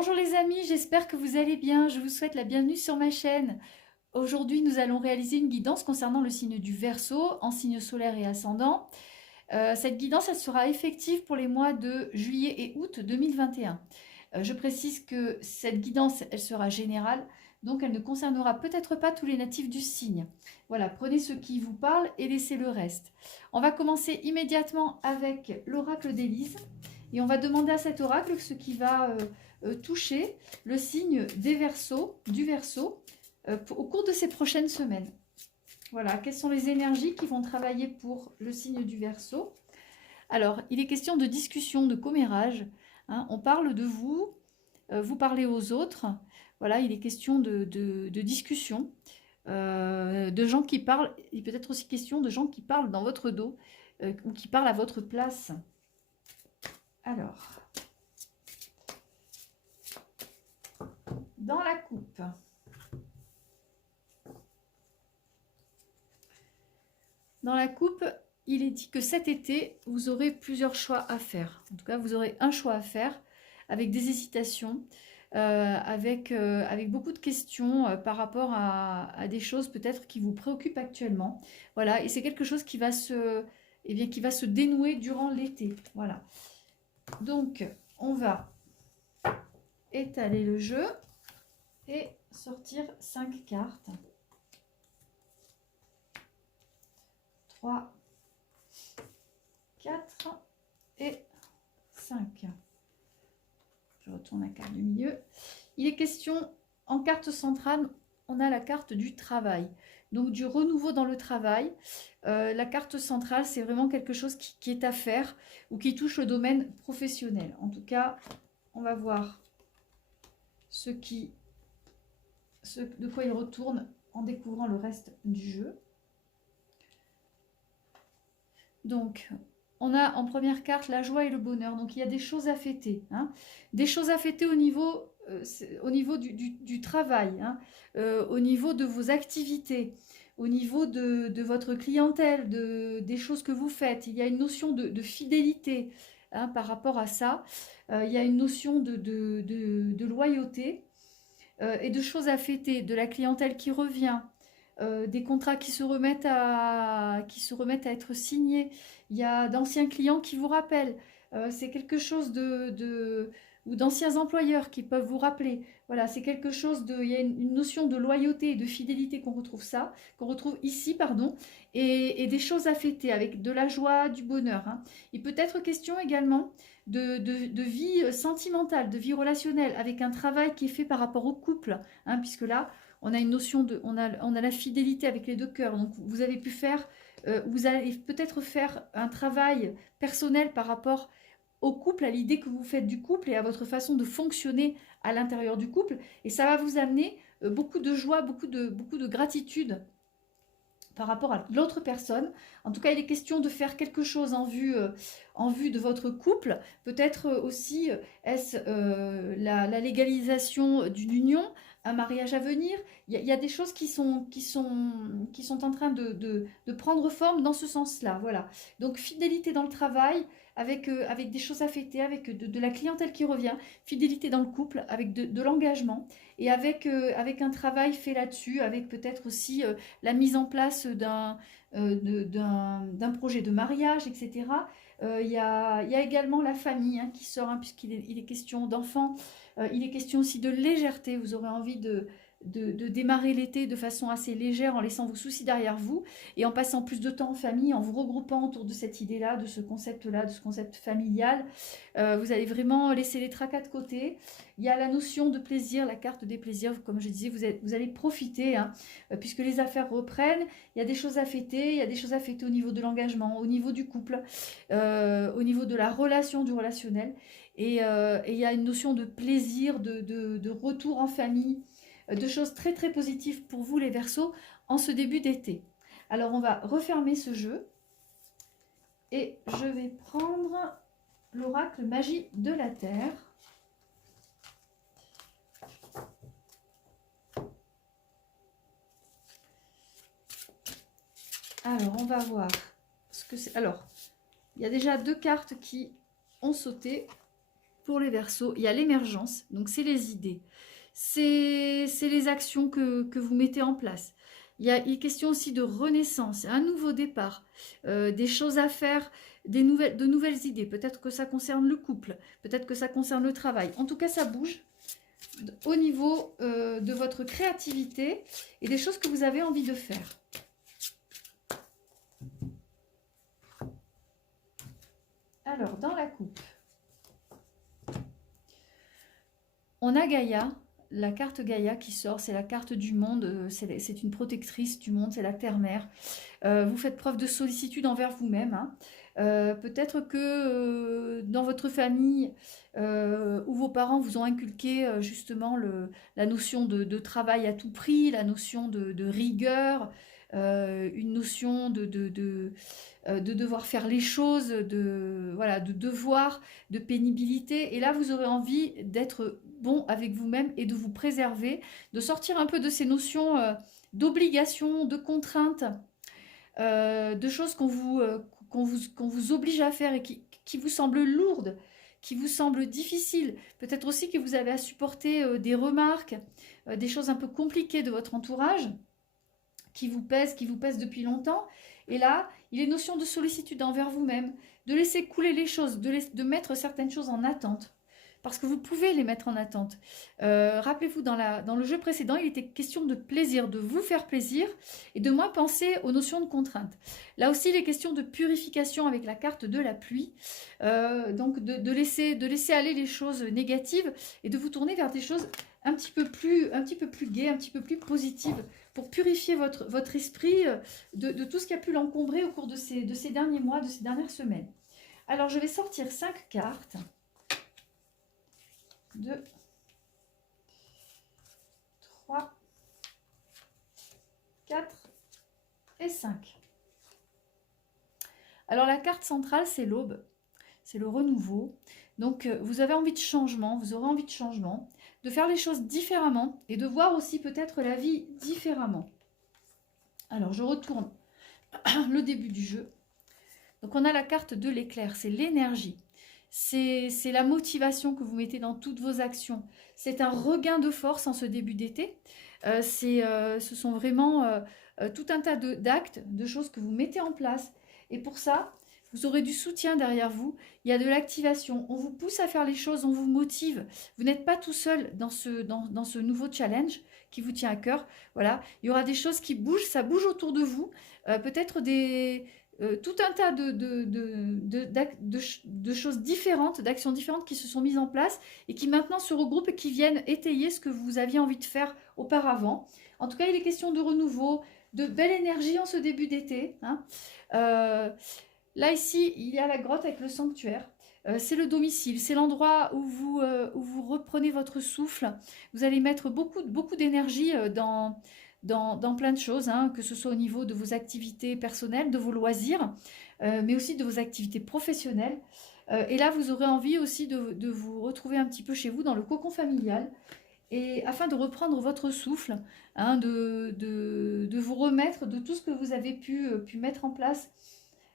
Bonjour les amis, j'espère que vous allez bien. Je vous souhaite la bienvenue sur ma chaîne. Aujourd'hui, nous allons réaliser une guidance concernant le signe du Verseau en signe solaire et ascendant. Cette guidance, elle sera effective pour les mois de juillet et août 2021. Je précise que cette guidance, elle sera générale, donc elle ne concernera peut-être pas tous les natifs du signe. Voilà, prenez ce qui vous parle et laissez le reste. On va commencer immédiatement avec l'oracle d'Élise et on va demander à cet oracle ce qui va toucher le signe des Verseaux, du Verseau au cours de ces prochaines semaines. Voilà, quelles sont les énergies qui vont travailler pour le signe du Verseau. Alors, il est question de discussion, de commérage. Hein, on parle de vous, vous parlez aux autres. Voilà, il est question de discussion, de gens qui parlent. Il peut être aussi question de gens qui parlent dans votre dos ou qui parlent à votre place. Alors, dans la coupe. Dans la coupe, il est dit que cet été, vous aurez plusieurs choix à faire. En tout cas, vous aurez un choix à faire avec des hésitations, avec beaucoup de questions par rapport à des choses peut-être qui vous préoccupent actuellement. Voilà, et c'est quelque chose qui va qui va se dénouer durant l'été. Voilà. Donc, on va étaler le jeu et sortir 5 cartes. 3, 4 et 5. Je retourne la carte du milieu. Il est question, en carte centrale, on a la carte du travail. Donc du renouveau dans le travail. La carte centrale, c'est vraiment quelque chose qui est à faire ou qui touche le domaine professionnel. En tout cas, on va voir de quoi il retourne en découvrant le reste du jeu. Donc, on a en première carte la joie et le bonheur. Donc, il y a des choses à fêter. Hein. Des choses à fêter au niveau du travail, hein, au niveau de vos activités, au niveau de votre clientèle, des choses que vous faites. Il y a une notion de fidélité hein, par rapport à ça. Il y a une notion de loyauté et de choses à fêter, de la clientèle qui revient. Des contrats qui se remettent à être signés. Il y a d'anciens clients qui vous rappellent. C'est quelque chose ou d'anciens employeurs qui peuvent vous rappeler. Voilà, c'est quelque chose il y a une notion de loyauté et de fidélité qu'on retrouve ici, pardon, et des choses à fêter avec de la joie, du bonheur. Hein. Il peut être question également de vie sentimentale, de vie relationnelle, avec un travail qui est fait par rapport au couple, hein, puisque là, on a une notion on a la fidélité avec les deux cœurs. Donc, vous avez pu faire, vous allez peut-être faire un travail personnel par rapport au couple, à l'idée que vous faites du couple et à votre façon de fonctionner à l'intérieur du couple. Et ça va vous amener beaucoup de joie, beaucoup de gratitude par rapport à l'autre personne. En tout cas, il est question de faire quelque chose en vue de votre couple. Peut-être aussi, est-ce la légalisation d'une union, un mariage à venir. Il y a des choses qui sont en train de prendre forme dans ce sens-là. Voilà. Donc, fidélité dans le travail, avec des choses à fêter, avec de la clientèle qui revient, fidélité dans le couple, avec de l'engagement, et avec un travail fait là-dessus, avec peut-être aussi la mise en place d'un projet de mariage, etc. Il y a également la famille hein, qui sort, hein, puisqu'il est question d'enfants. Il est question aussi de légèreté. Vous aurez envie de démarrer l'été de façon assez légère en laissant vos soucis derrière vous et en passant plus de temps en famille, en vous regroupant autour de cette idée-là, de ce concept-là, de ce concept familial. Vous allez vraiment laisser les tracas de côté. Il y a la notion de plaisir, la carte des plaisirs, comme je disais, vous allez profiter, hein, puisque les affaires reprennent. Il y a des choses à fêter, il y a des choses à fêter au niveau de l'engagement, au niveau du couple, au niveau de la relation, du relationnel. Et il y a une notion de plaisir, de retour en famille, de choses très très positives pour vous les Verseaux en ce début d'été. Alors on va refermer ce jeu et je vais prendre l'oracle magie de la Terre. Alors on va voir ce que c'est. Alors il y a déjà 2 cartes qui ont sauté pour les Verseaux, il y a l'émergence, donc c'est les idées, c'est les actions que vous mettez en place. Il est question aussi de renaissance, un nouveau départ, des choses à faire, de nouvelles idées. Peut-être que ça concerne le couple, peut-être que ça concerne le travail. En tout cas, ça bouge au niveau de votre créativité et des choses que vous avez envie de faire. Alors, dans la coupe, on a Gaïa, la carte Gaïa qui sort, c'est la carte du monde, c'est une protectrice du monde, c'est la terre-mère. Vous faites preuve de sollicitude envers vous-même. Hein. Peut-être que dans votre famille où vos parents vous ont inculqué justement la notion de travail à tout prix, la notion de rigueur, une notion de devoir faire les choses, voilà, de devoir, de pénibilité. Et là, vous aurez envie d'être bon avec vous-même et de vous préserver, de sortir un peu de ces notions d'obligation, de contraintes, de choses qu'on vous oblige à faire et qui vous semblent lourdes, qui vous semblent difficiles. Peut-être aussi que vous avez à supporter des remarques, des choses un peu compliquées de votre entourage, qui vous pèsent depuis longtemps. Et là, il est notion de sollicitude envers vous-même, de laisser couler les choses, de mettre certaines choses en attente. Parce que vous pouvez les mettre en attente. Rappelez-vous, dans le jeu précédent, il était question de plaisir, de vous faire plaisir et de moins penser aux notions de contrainte. Là aussi, il est question de purification avec la carte de la pluie. Donc, de laisser aller les choses négatives et de vous tourner vers des choses un petit peu plus gaies, un petit peu plus positives pour purifier votre esprit de tout ce qui a pu l'encombrer au cours de ces derniers mois, de ces dernières semaines. Alors, je vais sortir 5 cartes. 2, 3, 4 et 5. Alors la carte centrale, c'est l'aube, c'est le renouveau. Donc vous avez envie de changement, vous aurez envie de changement, de faire les choses différemment et de voir aussi peut-être la vie différemment. Alors je retourne le début du jeu. Donc on a la carte de l'éclair, c'est l'énergie. C'est la motivation que vous mettez dans toutes vos actions. C'est un regain de force en ce début d'été. Ce sont vraiment tout un tas d'actes, de choses que vous mettez en place. Et pour ça, vous aurez du soutien derrière vous. Il y a de l'activation. On vous pousse à faire les choses, on vous motive. Vous n'êtes pas tout seul dans ce nouveau challenge qui vous tient à cœur. Voilà, il y aura des choses qui bougent, ça bouge autour de vous. Peut-être tout un tas de choses différentes, d'actions différentes qui se sont mises en place et qui maintenant se regroupent et qui viennent étayer ce que vous aviez envie de faire auparavant. En tout cas, il est question de renouveau, de belle énergie en ce début d'été. Hein. Là, ici, il y a la grotte avec le sanctuaire. C'est le domicile, c'est l'endroit où vous reprenez votre souffle. Vous allez mettre beaucoup d'énergie dans plein de choses, hein, que ce soit au niveau de vos activités personnelles, de vos loisirs, mais aussi de vos activités professionnelles. Et là, vous aurez envie aussi de vous retrouver un petit peu chez vous dans le cocon familial, et afin de reprendre votre souffle, hein, de vous remettre de tout ce que vous avez pu mettre en place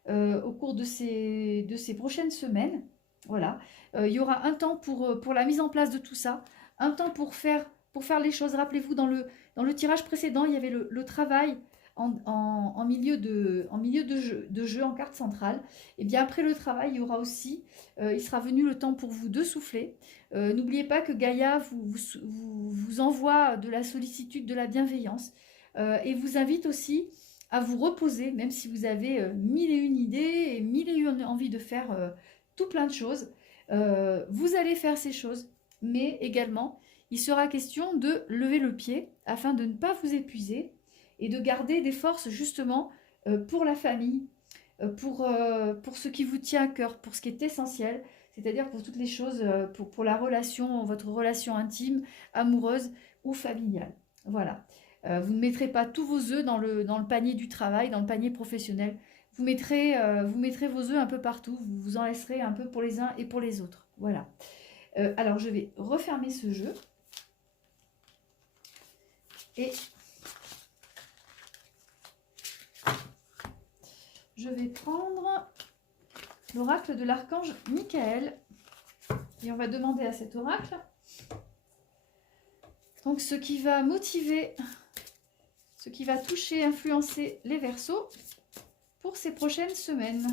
au cours de ces prochaines semaines. Voilà, il y aura un temps pour la mise en place de tout ça, un temps pour faire les choses. Rappelez-vous, dans le tirage précédent, il y avait le travail en milieu de jeu, en carte centrale. Et bien après le travail, il y aura aussi, il sera venu le temps pour vous de souffler. N'oubliez pas que Gaïa vous envoie de la sollicitude, de la bienveillance, et vous invite aussi à vous reposer, même si vous avez mille et une idées et mille et une envies de faire tout plein de choses. Vous allez faire ces choses, mais également, il sera question de lever le pied afin de ne pas vous épuiser et de garder des forces justement pour la famille, pour ce qui vous tient à cœur, pour ce qui est essentiel, c'est-à-dire pour toutes les choses, pour la relation, votre relation intime, amoureuse ou familiale. Voilà. Vous ne mettrez pas tous vos œufs dans le panier du travail, dans le panier professionnel. Vous mettrez vos œufs un peu partout, vous en laisserez un peu pour les uns et pour les autres. Voilà. Alors, je vais refermer ce jeu. Et je vais prendre l'oracle de l'archange Michael. Et on va demander à cet oracle donc ce qui va motiver, ce qui va toucher, influencer les Verseaux pour ces prochaines semaines.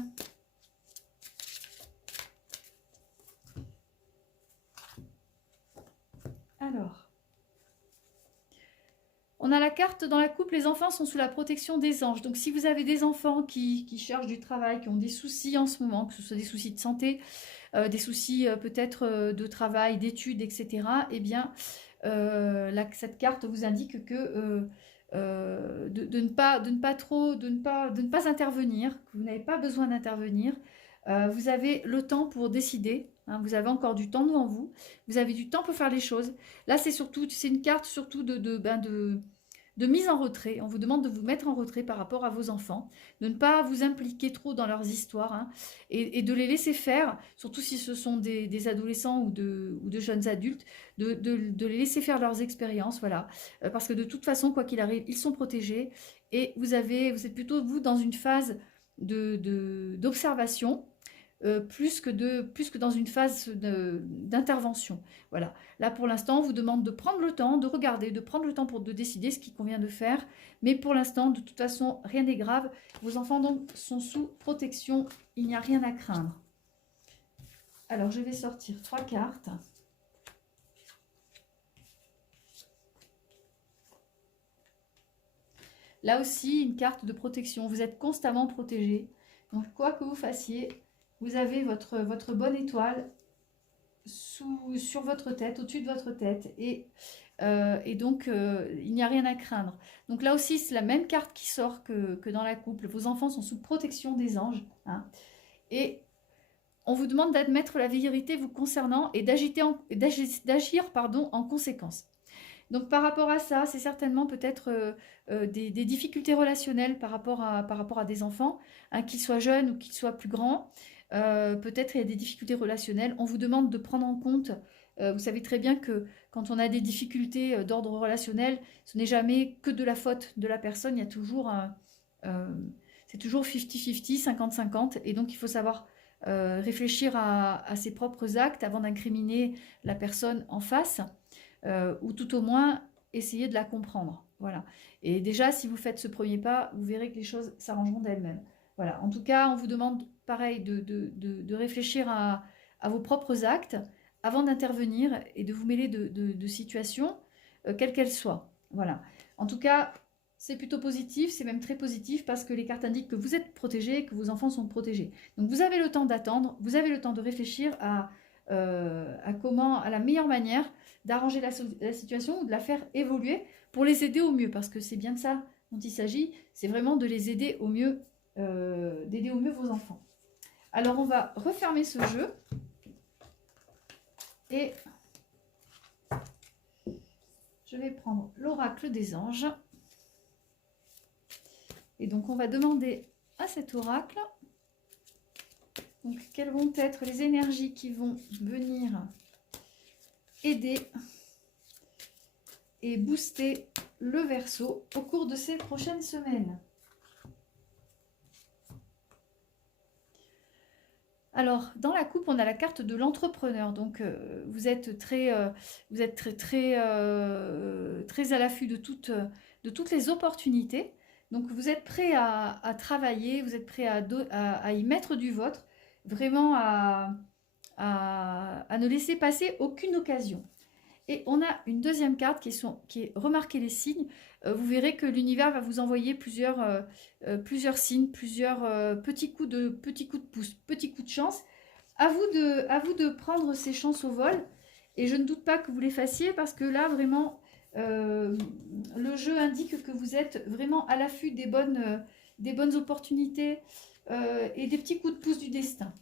Alors, on a la carte dans la coupe, les enfants sont sous la protection des anges. Donc si vous avez des enfants qui cherchent du travail, qui ont des soucis en ce moment, que ce soit des soucis de santé, des soucis peut-être de travail, d'études, etc., eh bien, cette carte vous indique que de ne pas intervenir, que vous n'avez pas besoin d'intervenir. Vous avez le temps pour décider, hein, vous avez encore du temps devant vous, vous avez du temps pour faire les choses. Là, c'est une carte surtout de mise en retrait. On vous demande de vous mettre en retrait par rapport à vos enfants, de ne pas vous impliquer trop dans leurs histoires, hein, et de les laisser faire, surtout si ce sont des adolescents ou de jeunes adultes, de les laisser faire leurs expériences, voilà. Parce que de toute façon, quoi qu'il arrive, ils sont protégés et vous êtes plutôt, vous, dans une phase d'observation, plus que dans une phase d'intervention. Voilà. Là, pour l'instant, on vous demande de prendre le temps, de regarder, de prendre le temps de décider ce qu'il convient de faire. Mais pour l'instant, de toute façon, rien n'est grave. Vos enfants donc sont sous protection. Il n'y a rien à craindre. Alors, je vais sortir 3 cartes. Là aussi, une carte de protection. Vous êtes constamment protégé. Donc, quoi que vous fassiez, vous avez votre bonne étoile sur votre tête, au-dessus de votre tête. Et donc, il n'y a rien à craindre. Donc là aussi, c'est la même carte qui sort que dans la couple. Vos enfants sont sous protection des anges. Hein, et on vous demande d'admettre la vérité vous concernant et d'agir en conséquence. Donc par rapport à ça, c'est certainement peut-être des difficultés relationnelles par rapport à des enfants, hein, qu'ils soient jeunes ou qu'ils soient plus grands. Peut-être il y a des difficultés relationnelles. On vous demande de prendre en compte, vous savez très bien que quand on a des difficultés d'ordre relationnel, ce n'est jamais que de la faute de la personne, il y a toujours c'est toujours 50-50, 50-50, et donc il faut savoir réfléchir à ses propres actes avant d'incriminer la personne en face. Ou tout au moins essayer de la comprendre. Voilà. Et déjà, si vous faites ce premier pas, vous verrez que les choses s'arrangeront d'elles-mêmes. Voilà. En tout cas, on vous demande, pareil, de réfléchir à vos propres actes avant d'intervenir et de vous mêler de situations, quelles qu'elles soient. Voilà. En tout cas, c'est plutôt positif, c'est même très positif parce que les cartes indiquent que vous êtes protégé, que vos enfants sont protégés. Donc vous avez le temps d'attendre, vous avez le temps de réfléchir à la meilleure manière d'arranger la situation ou de la faire évoluer pour les aider au mieux, parce que c'est bien de ça dont il s'agit, c'est vraiment de les aider au mieux, d'aider au mieux vos enfants. Alors on va refermer ce jeu et je vais prendre l'oracle des anges. Et donc on va demander à cet oracle donc quelles vont être les énergies qui vont venir aider et booster le Verseau au cours de ces prochaines semaines. Alors, dans la coupe, on a la carte de l'entrepreneur. Donc, vous êtes très à l'affût de toutes les opportunités. Donc, vous êtes prêt à travailler, vous êtes prêt à y mettre du vôtre, vraiment à ne laisser passer aucune occasion. Et on a une deuxième carte qui est remarquer les signes. Vous verrez que l'univers va vous envoyer plusieurs signes, plusieurs petits coups de pouce, petits coups de chance. À vous de prendre ces chances au vol. Et je ne doute pas que vous les fassiez parce que là, vraiment, le jeu indique que vous êtes vraiment à l'affût des bonnes opportunités et des petits coups de pouce du destin.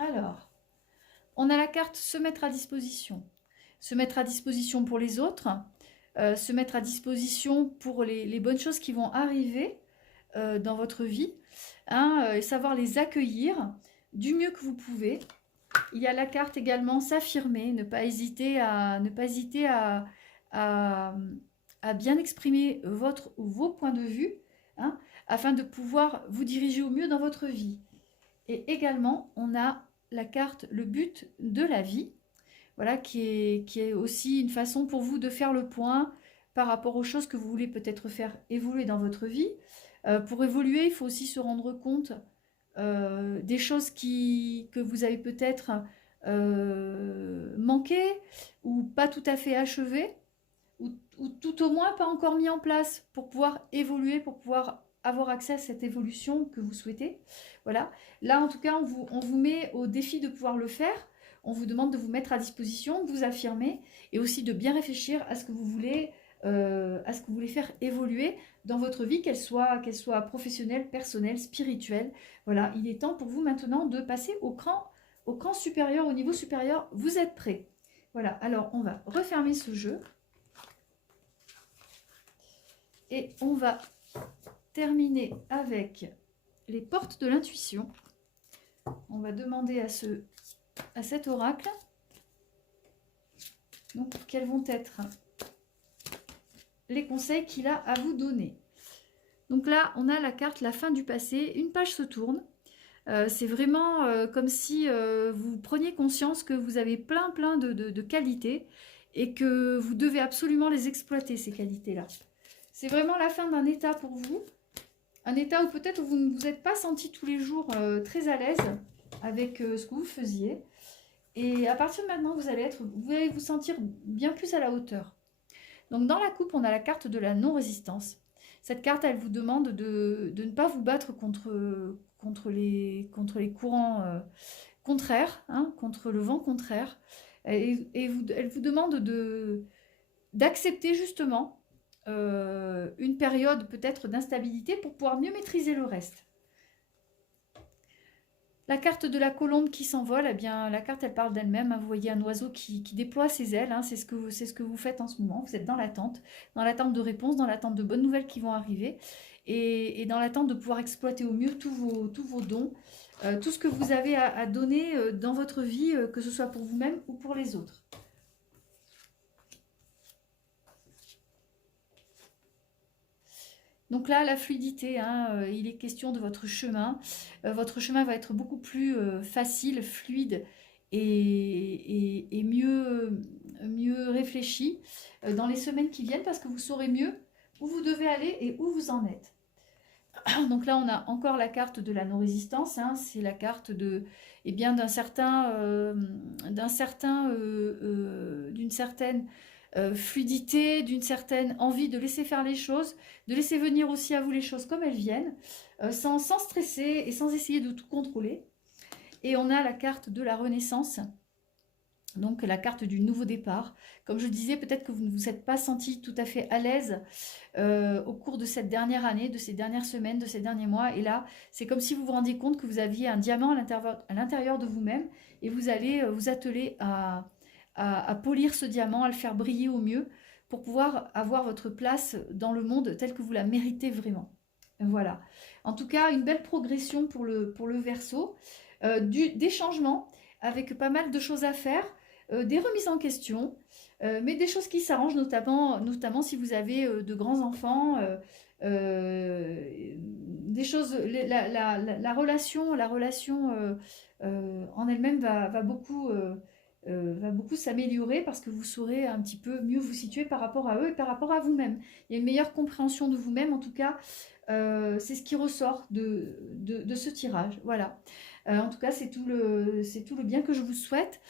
Alors, on a la carte se mettre à disposition. Se mettre à disposition pour les autres, se mettre à disposition pour les bonnes choses qui vont arriver dans votre vie, hein, et savoir les accueillir du mieux que vous pouvez. Il y a la carte également s'affirmer, ne pas hésiter à bien exprimer vos points de vue, hein, afin de pouvoir vous diriger au mieux dans votre vie. Et également, on a la carte le but de la vie, voilà, qui est aussi une façon pour vous de faire le point par rapport aux choses que vous voulez peut-être faire évoluer dans votre vie. Pour évoluer, il faut aussi se rendre compte des choses que vous avez peut-être manqué ou pas tout à fait achevé, ou tout au moins pas encore mis en place pour pouvoir évoluer, pour pouvoir avoir accès à cette évolution que vous souhaitez. Voilà. Là, en tout cas, on vous met au défi de pouvoir le faire. On vous demande de vous mettre à disposition, de vous affirmer et aussi de bien réfléchir à ce que vous voulez, faire évoluer dans votre vie, qu'elle soit professionnelle, personnelle, spirituelle. Voilà, il est temps pour vous maintenant de passer au cran supérieur, au niveau supérieur. Vous êtes prêts? Voilà, alors on va refermer ce jeu. Et on va terminer avec les portes de l'intuition. On va demander à cet oracle donc, quels vont être les conseils qu'il a à vous donner. Donc là, on a la carte la fin du passé. Une page se tourne. C'est vraiment comme si vous preniez conscience que vous avez plein de qualités et que vous devez absolument les exploiter, ces qualités-là. C'est vraiment la fin d'un état pour vous. Un état où peut-être vous ne vous êtes pas senti tous les jours très à l'aise avec ce que vous faisiez. Et à partir de maintenant, vous allez vous sentir bien plus à la hauteur. Donc dans la coupe, on a la carte de la non-résistance. Cette carte, elle vous demande de ne pas vous battre contre les courants contraires, hein, contre le vent contraire. Elle vous demande d'accepter justement une période peut-être d'instabilité pour pouvoir mieux maîtriser le reste. La carte de la colombe qui s'envole, eh bien, la carte, elle parle d'elle-même. Hein. Vous voyez un oiseau qui déploie ses ailes. Hein. C'est ce que vous faites en ce moment. Vous êtes dans l'attente de réponses, dans l'attente de bonnes nouvelles qui vont arriver et dans l'attente de pouvoir exploiter au mieux tous vos dons, tout ce que vous avez à donner dans votre vie, que ce soit pour vous-même ou pour les autres. Donc là, la fluidité, hein, il est question de votre chemin. Votre chemin va être beaucoup plus facile, fluide et mieux réfléchi dans les semaines qui viennent parce que vous saurez mieux où vous devez aller et où vous en êtes. Donc là, on a encore la carte de la non-résistance. Hein, c'est la carte d'une certaine fluidité, d'une certaine envie de laisser faire les choses, de laisser venir aussi à vous les choses comme elles viennent, sans stresser et sans essayer de tout contrôler. Et on a la carte de la renaissance, donc la carte du nouveau départ. Comme je disais, peut-être que vous ne vous êtes pas senti tout à fait à l'aise au cours de cette dernière année, de ces dernières semaines, de ces derniers mois. Et là, c'est comme si vous vous rendiez compte que vous aviez un diamant à l'intérieur de vous-même et vous allez vous atteler à polir ce diamant, à le faire briller au mieux pour pouvoir avoir votre place dans le monde telle que vous la méritez vraiment. Voilà. En tout cas, une belle progression pour le Verseau. Des changements avec pas mal de choses à faire, des remises en question, mais des choses qui s'arrangent, notamment si vous avez de grands enfants, des choses, la relation en elle-même va beaucoup s'améliorer parce que vous saurez un petit peu mieux vous situer par rapport à eux et par rapport à vous-même. Il y a une meilleure compréhension de vous-même, en tout cas, c'est ce qui ressort de ce tirage. Voilà. En tout cas, c'est tout le bien que je vous souhaite.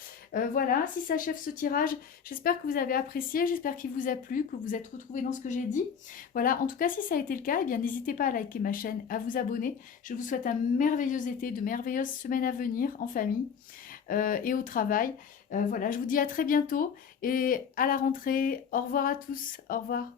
Voilà, si s'achève ce tirage, j'espère que vous avez apprécié, j'espère qu'il vous a plu, que vous êtes retrouvés dans ce que j'ai dit. Voilà, en tout cas, si ça a été le cas, eh bien, n'hésitez pas à liker ma chaîne, à vous abonner. Je vous souhaite un merveilleux été, de merveilleuses semaines à venir en famille et au travail. Voilà, je vous dis à très bientôt et à la rentrée. Au revoir à tous. Au revoir.